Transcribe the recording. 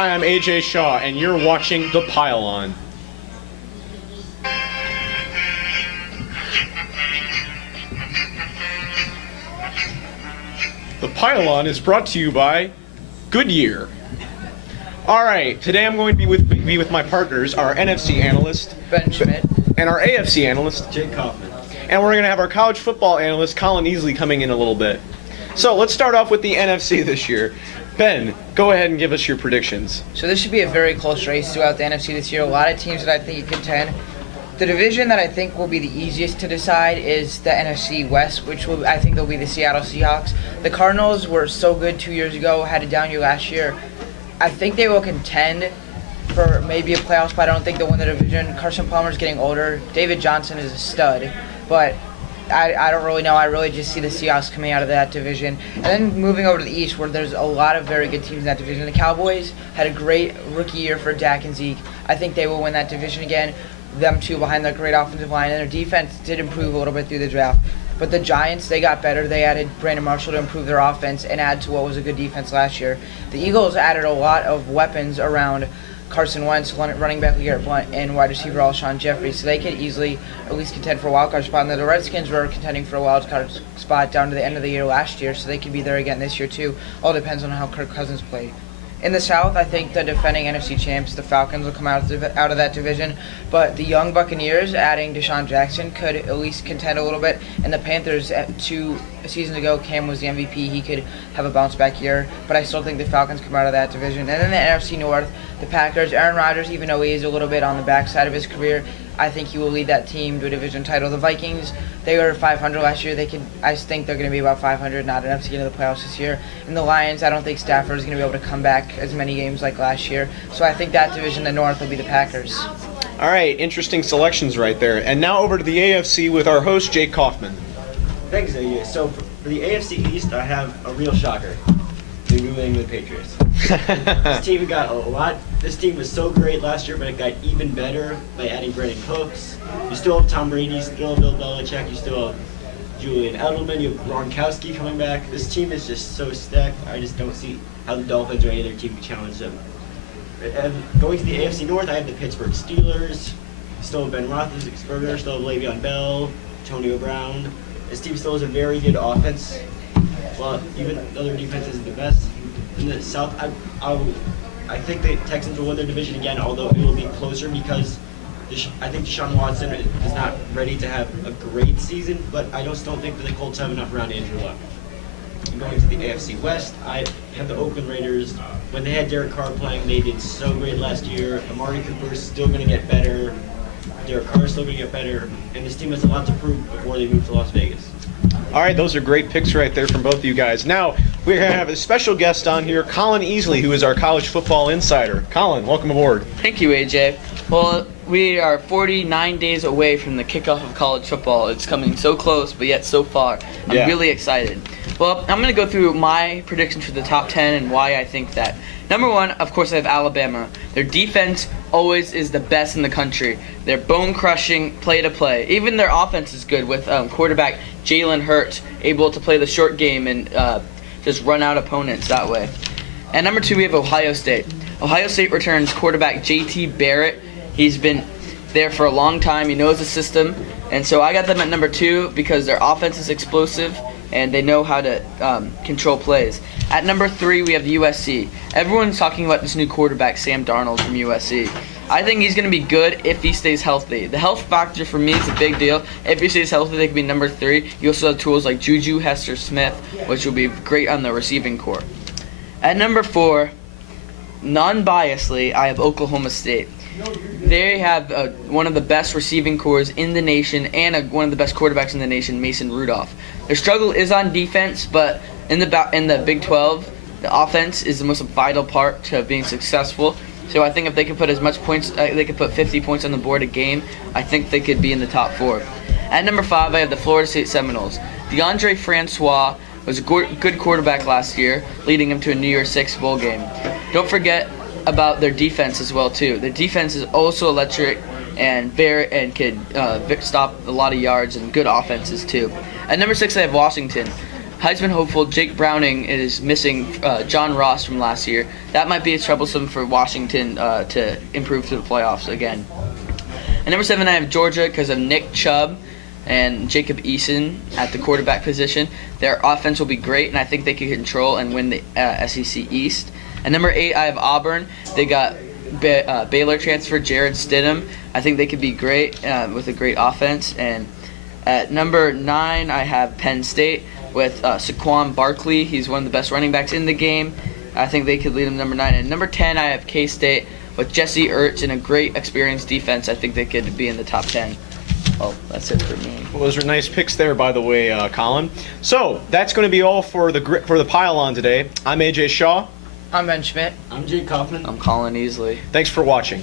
Hi, I'm AJ Shaw, and you're watching The Pile-On. The Pile-On is brought to you by Goodyear. All right, today I'm going to be with my partners, our NFC analyst, Ben Schmidt, and our AFC analyst, Jake Kaufman. and we're going to have our college football analyst, Colin Easley, coming in a little bit. So let's start off with the NFC this year. Ben, go ahead and give us your predictions. So this should be a very close race throughout the NFC this year. A lot of teams that I think you contend. The division that I think will be the easiest to decide is the NFC West, which I think will be the Seattle Seahawks. The Cardinals were so good 2 years ago, had a down year last year. I think they will contend for maybe a playoff spot. I don't think they'll win the division. Carson Palmer's getting older. David Johnson is a stud, but I don't really know. I really just see the Seahawks coming out of that division. And then moving over to the East, where there's a lot of very good teams in that division. The Cowboys had a great rookie year for Dak and Zeke. I think they will win that division again. Them two behind their great offensive line. And their defense did improve a little bit through the draft. But the Giants, they got better. They added Brandon Marshall to improve their offense and add to what was a good defense last year. The Eagles added a lot of weapons around Carson Wentz, running back Garrett Blount, and wide receiver Alshon Jeffrey, so they could easily at least contend for a wild card spot. And the Redskins were contending for a wild card spot down to the end of the year last year, so they could be there again this year too. All depends on how Kirk Cousins played. In the South, I think the defending NFC champs, the Falcons, will come out of that division. But the young Buccaneers, adding Deshaun Jackson, could at least contend a little bit. And the Panthers, 2 seasons ago, Cam was the MVP. He could have a bounce-back year. But I still think the Falcons come out of that division. And then the NFC North, the Packers, Aaron Rodgers, even though he is a little bit on the backside of his career, I think he will lead that team to a division title. The Vikings, they were 500 last year. I think they're going to be about 500, not enough to get into the playoffs this year. And the Lions, I don't think Stafford is going to be able to come back as many games like last year. So I think that division, the North, will be the Packers. All right, interesting selections right there. And now over to the AFC with our host, Jake Kaufman. Thanks, AJ. So for the AFC East, I have a real shocker. The New England Patriots. This team got a lot. This team was so great last year, but it got even better by adding Brandon Cooks. You still have Tom Brady, you still have Bill Belichick, you still have Julian Edelman, you have Gronkowski coming back. This team is just so stacked. I just don't see how the Dolphins or any other team can challenge them. And going to the AFC North, I have the Pittsburgh Steelers. Still have Ben Roethlisberger, still have Le'Veon Bell, Antonio Brown. This team still has a very good offense. Well, even though their defense isn't the best. In the South, I think the Texans will win their division again, although it will be closer because I think Deshaun Watson is not ready to have a great season, but I just don't think that the Colts have enough around Andrew Luck. Going to the AFC West, I have the Oakland Raiders. When they had Derek Carr playing, they did so great last year. Amari Cooper is still going to get better. Derek Carr is still going to get better. And this team has a lot to prove before they move to Las Vegas. All right, those are great picks right there from both of you guys. Now, we're going to have a special guest on here, Colin Easley, who is our college football insider. Colin, welcome aboard. Thank you, AJ. Well, we are 49 days away from the kickoff of college football. It's coming so close, but yet so far. I'm really excited. Well, I'm going to go through my predictions for the top 10 and why I think that. Number one, of course, I have Alabama. Their defense always is the best in the country. They're bone-crushing, play-to-play. Even their offense is good with quarterback Jalen Hurts able to play the short game and just run out opponents that way. And number two, we have Ohio State. Ohio State returns quarterback J.T. Barrett. He's been there for a long time. He knows the system. And so I got them at number two because their offense is explosive and they know how to control plays. At number three, we have USC. Everyone's talking about this new quarterback, Sam Darnold from USC. I think he's going to be good if he stays healthy. The health factor for me is a big deal. If he stays healthy, they could be number three. You also have tools like Juju Hester-Smith, which will be great on the receiving core. At number four, non-biasly, I have Oklahoma State. They have one of the best receiving cores in the nation and one of the best quarterbacks in the nation, Mason Rudolph. Their struggle is on defense, but in the Big 12, the offense is the most vital part to being successful. So I think if they could put as much points, they could put 50 points on the board a game, I think they could be in the top four. At number five, I have the Florida State Seminoles. DeAndre Francois was a good quarterback last year, leading him to a New Year's Six bowl game. Don't forget about their defense as well too. Their defense is also electric and could stop a lot of yards and good offenses too. At number six, I have Washington. Heisman hopeful Jake Browning is missing John Ross from last year. That might be troublesome for Washington to improve to the playoffs again. At number 7, I have Georgia because of Nick Chubb and Jacob Eason at the quarterback position. Their offense will be great, and I think they can control and win the SEC East. At number 8, I have Auburn. They got Baylor transfer Jared Stidham. I think they could be great with a great offense. And at number 9, I have Penn State with Saquon Barkley. He's one of the best running backs in the game. I think they could lead him number 9. And number 10, I have K-State with Jesse Ertz and a great experienced defense. I think they could be in the top 10. Well, that's it for me. Well, those are nice picks there, by the way, Colin. So that's going to be all for the pile on today. I'm AJ Shaw. I'm Ben Schmidt. I'm Jake Kaufman. I'm Colin Easley. Thanks for watching.